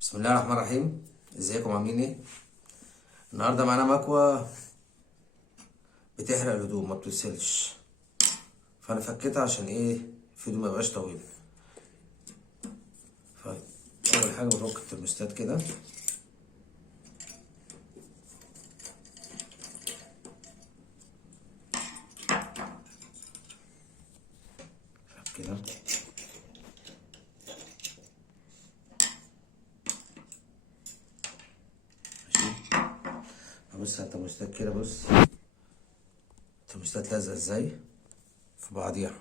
بسم الله الرحمن الرحيم. ازيكم عاملين ايه؟ النهارده معانا مكوة بتحرق الهدوم ما بتغسلش، فانا فكيتها عشان ايه؟ الفيديو ما يبقاش طويل. اول حاجه بفك الترموستات كده كده. ماشي، ابص على الترموستات كده. بص الترموستات لازقه ازاي في بعضيها.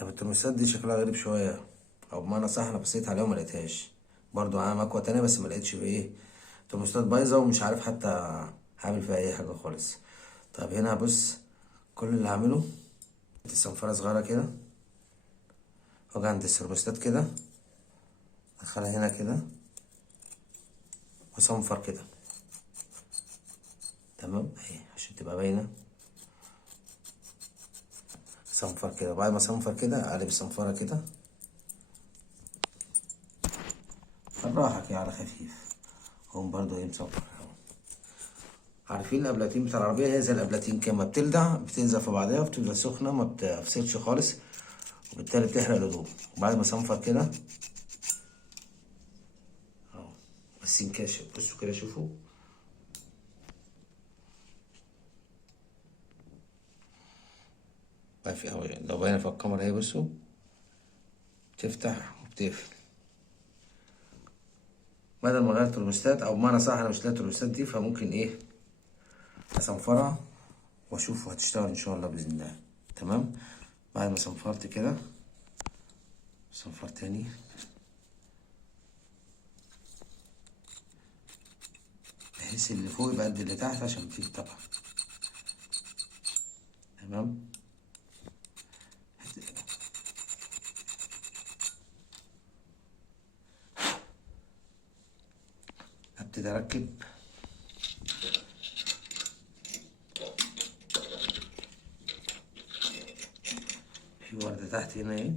طب الترموستات دي شكلها غريب شويه، او بمعنى صح انا بصيت عليها وما لقيتهاش. برضو معايا مكوة تانية بس ما لقيتش بايه، الترموستات بايظه ومش عارف حتى هعمل فيها اي حاجه خالص. طب هنا بص، كل اللي هعمله الصنفرة صغيرة كده، واجي عند السربستات كده ادخلها هنا كده وصنفر كده. تمام اهي عشان تبقى باينة. صنفر كده، بعد ما صنفر كده اقلب الصنفرة كده بالراحة كده على خفيف. هم برضو ايه مصفر اهو. عارفين الابلاتين بتاع العربية هي زي الابلاتين كده، ما بتلدع بتلزق في بعضها وبتفضل سخنة ما بتفصلش خالص، وبالتالي بتحرق الهدوم. وبعد ما صنفر كده اهو، بس انكشف. بصوا كده شوفوا، ما في اهو لو باينة في الكاميرا اهي. بصوا تفتح وبتقفل. بدل ما اغير ترموستات، او بمعنى صح انا مش لاقي الترموستات دي، فممكن ايه اصنفرها واشوف هتشتغل ان شاء الله باذن الله. تمام. بعد ما صنفرت كده صنفر تاني، بحيث اللي فوق يبقى قد اللي تحت عشان فيه طبعا. تمام. ابتدي اركب. في وردة تحت هنا اهي.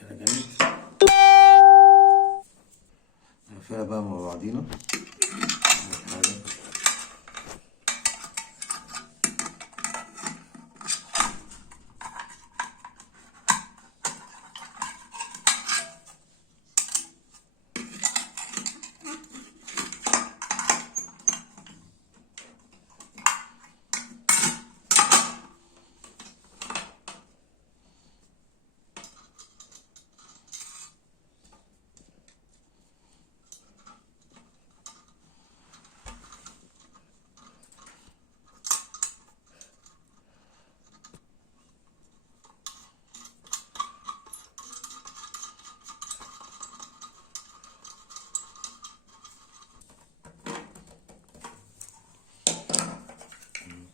كده جامد. نقفلها بقى مع بعضينا. أول حاجة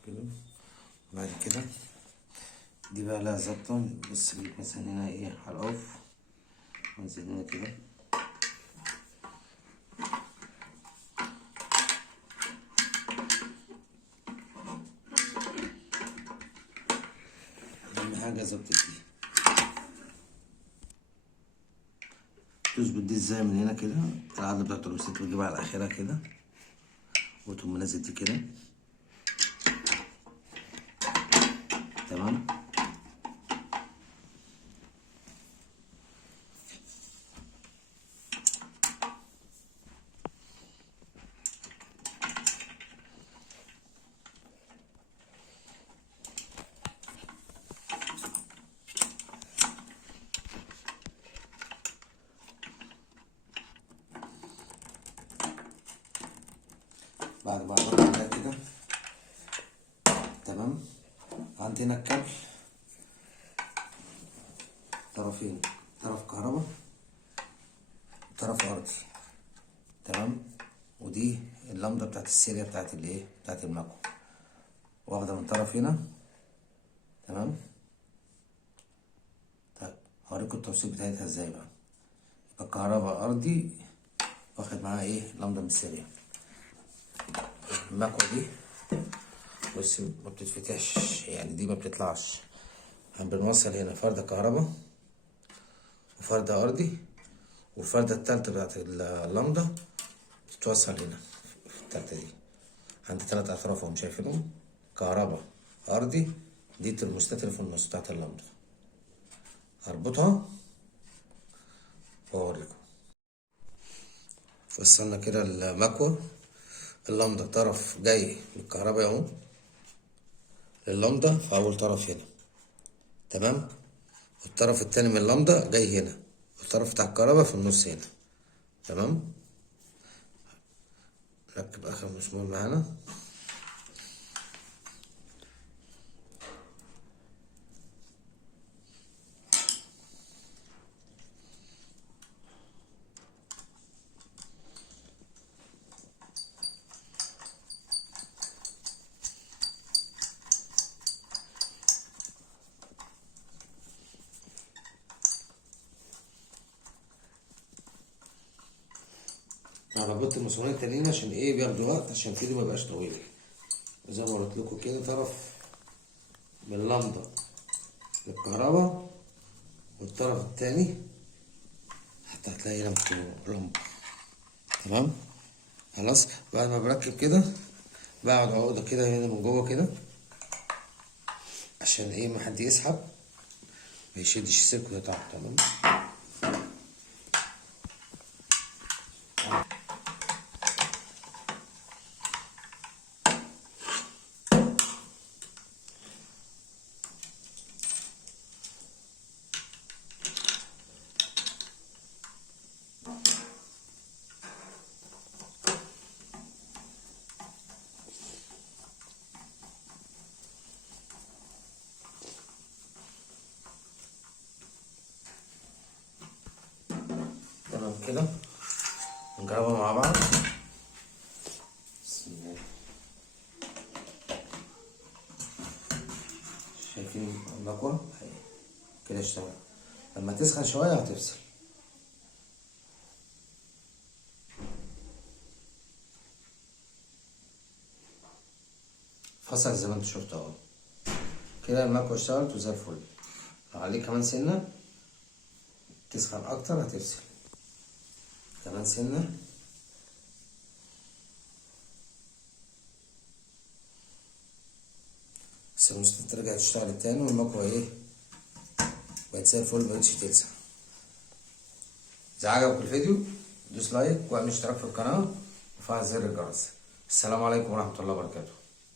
كده. بعد كده دي بقى لها ظبطة. بص اجيب مثلا هنا ايه على الاوف وانزل هنا كده. اهم حاجة ظبط دي. تظبط دي ازاي؟ من هنا كده العدد بتاعت الوسط بتجيبها على اخرها كده، وتقوم منزل دي كده. تمام. بعد ما عملنا كده تمام. عندنا الكابل طرفين، طرف كهرباء وطرف ارضي تمام. ودي اللمضه بتاعت السيريا بتاعت الايه بتاعت المكوه، واخده من طرف هنا تمام. طيب هوريكم التوصيل بتاعتها ازاي بقى. يبقى الكهرباء ارضي واخد معاها ايه لمضه من السيريا. المكوه دي بص ما بتتفتحش، يعني دي ما بتطلعش. بنوصل هنا فردة كهرباء وفردة ارضي، والفردة التالتة بتاعت اللمضة بتتوصل هنا في التالتة دي. عندي 3 اطراف اهم شايفينهم، كهرباء ارضي. دي الترموستات اللي في النص بتاعت اللمضة. هربطها واوريكم. وصلنا كده المكوة، اللمضة طرف جاي من الكهرباء اهو اللمضة في اول طرف هنا تمام. الطرف التاني من اللمضة جاي هنا، والطرف بتاع الكهرباء في النص هنا تمام. نركب اخر مسمار معانا. انا ربطت المسامير التانيين عشان ايه بياخدوا وقت، عشان كده ميبقاش طويل. زي ما قلت لكم كده طرف من اللمضة للكهرباء، والطرف التاني حتى هتلاقي هنا مكتوب لمبة تمام. خلاص بعد ما بركب كده بقعد عقدة كده هنا من جوه كده، عشان ايه ما حد يسحب ما يشدش السلك ده تحت تمام. تمام كده نجربها مع بعض. بسم الله. شايفين المكوة كده اشتغل. لما تسخن شوية هتفصل. فصل زي ما انتوا شفتوا اهو. كده المكوة اشتغلت وزي الفل. لو عليه كمان سنة تسخن اكتر هتفصل كمان سنة. بس المستوى ترجع تشتغل تاني، والمكوة ايه بقت زي الفل مبقتش تلسع. إذا عجبك الفيديو دوس لايك واعمل اشتراك في القناة وفعل زر الجرس. السلام عليكم ورحمة الله وبركاته.